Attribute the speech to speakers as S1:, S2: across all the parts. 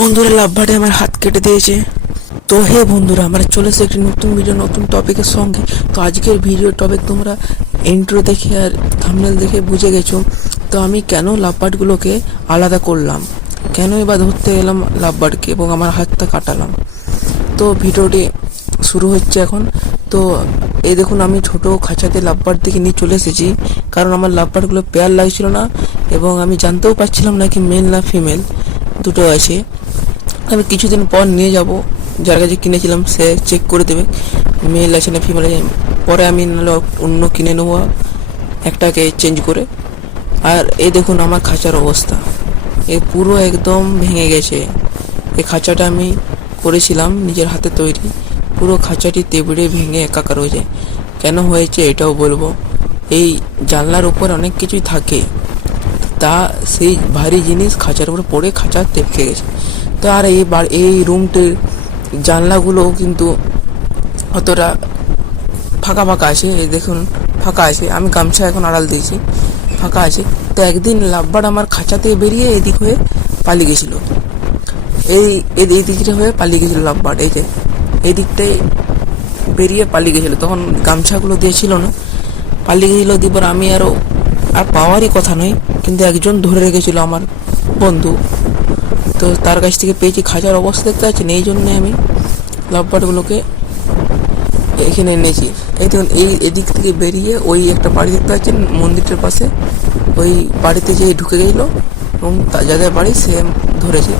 S1: বন্ধুরা লাভবাটে আমার হাত কেটে দিয়েছে। তো হে বন্ধুরা, আমরা চলে এসেছি একটি নতুন ভিডিও নতুন টপিকের সঙ্গে। তো আজকের ভিডিও টপিক তোমরা ইন্ট্রো দেখে আর থামনেল দেখে বুঝে গেছো। তো আমি কেন লাভবাটগুলোকে আলাদা করলাম? কেনই বা ধরতে গেলাম লাভবাটকে এবং আমার হাতটা কাটালাম? তো ভিডিওটি শুরু হচ্ছে এখন। তো এই দেখুন, আমি ছোট খাঁচাতে লাভবার দিকে নিয়ে চলে এসেছি। কারণ আমার লাভবারগুলো পেয়ার লাগছিল না এবং আমি জানতেও পারছিলাম না কি মেল না ফিমেল দুটো আছে। আমি কিছুদিন পর নিয়ে যাব। যার কাছে কিনেছিলাম, সে চেক করে দেবে। মেল আছে না ফিমেল আছে, পরে আমি নাহলে অন্য কিনে নেব, একটাকে চেঞ্জ করে। আর এই দেখুন আমার খাঁচার অবস্থা। এ পুরো একদম ভেঙে গেছে। এই খাঁচাটা আমি করেছিলাম নিজের হাতে তৈরি। পুরো খাঁচাটি তেবড়ে ভেঙে একাকার হয়ে যায়। কেন হয়েছে এটাও বলব। এই জানলার উপর অনেক কিছুই থাকে। তা সেই ভারী জিনিস খাঁচার উপর পড়ে খাঁচা তেপকে গেছে। তো আর এই এই রুমটির জানলাগুলো কিন্তু অতটা ফাঁকা ফাঁকা আছে। এই দেখুন, ফাঁকা আছে। আমি গামছা এখন আড়াল দিয়েছি, ফাঁকা আছে। তো একদিন লাভবার আমার খাঁচাতে বেরিয়ে এদিক হয়ে পালিয়ে গেছিল। এই এই দিকটা হয়ে পালিয়ে গেছিল লাভবার। এই যে, এই দিকটাই বেরিয়ে পালিয়ে গেছিল। তখন গামছাগুলো দিয়েছিল না। পালিয়ে গেছিল দিয়ে পর আমি আরও আর পাওয়ারই কথা নয়, কিন্তু একজন ধরে রেখেছিল আমার বন্ধু। তো তার কাছ থেকে পেয়েছি খাঁচার অবস্থা দেখতে পাচ্ছেন, এই জন্যে আমি লাভবারগুলোকে এখানে এনেছি। এই দেখুন, এই এদিক থেকে বেরিয়ে ওই একটা বাড়ি দেখতে পাচ্ছেন, মন্দিরটার পাশে। ওই বাড়িতে যে ঢুকে গেছিল এবং যাদের বাড়ি সে ধরেছে।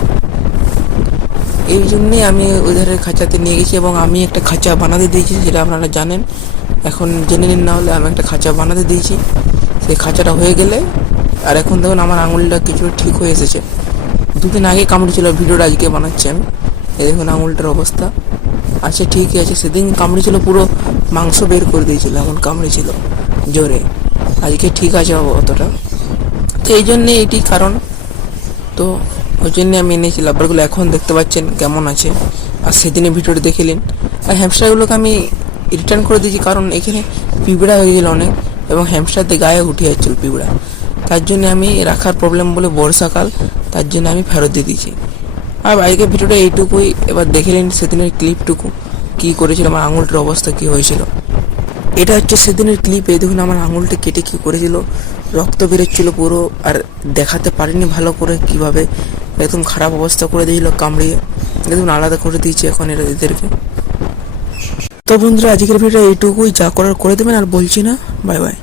S1: এই জন্যে আমি ওই ধারে খাঁচাতে নিয়ে গেছি এবং আমি একটা খাঁচা বানাতে দিয়েছি, যেটা আপনারা জানেন। এখন জেনে নিন না হলে আমি একটা খাঁচা বানাতে দিয়েছি। সেই খাঁচাটা হয়ে গেলে, আর এখন দেখুন আমার আঙুলটা কিছু ঠিক হয়ে এসেছে। দুদিন আগে কামড়েছিল ভিডিওটা আজকে বানাচ্ছি আমি। এই দেখুন আঙুলটার অবস্থা। আচ্ছা ঠিকই আছে, সেদিন কামড়েছিল পুরো মাংস বের করে দিয়েছিল এখন কামড়েছিল জোরে। আজকে ঠিক আছে অতটা। তো এই জন্যে এটি কারণ। তো ওই জন্যে আমি এনেছি, লাভবারগুলো এখন দেখতে পাচ্ছেন কেমন আছে। আর সেদিনে ভিডিওটা দেখে নিন। আর হ্যামস্টারগুলোকে আমি রিটার্ন করে দিয়েছি, কারণ এখানে পিঁপড়া হয়ে গেছিল অনেক, এবং হ্যামস্টারতে গায়ে উঠে যাচ্ছিল পিঁপড়া। তার জন্য আমি রাখার প্রবলেম বলে বর্ষাকাল তার জন্য আমি ফেরত দিয়ে দিয়েছি। আর আজকে ভিডিওটা এইটুকুই। এবার দেখে নিন সেদিনের ক্লিপটুকু। কি করেছিল, আমার আঙুলটার অবস্থা কি হয়েছিল? এটা হচ্ছে সেদিনের ক্লিপ। এই দেখুন, আমার আঙুলটা কেটে কি করেছিল। রক্ত বেরোচ্ছিল পুরো আর দেখাতে পারিনি ভালো করে কীভাবে। একদম খারাপ অবস্থা করে দিয়েছিল, কামড়িয়ে। একদম আলাদা করে দিয়েছি এখন এরা এদেরকে। তো বন্ধুরা, আজকের ভিডিও এইটুকুই। যা করার করে দেবেন আর বলছি না। Bye bye.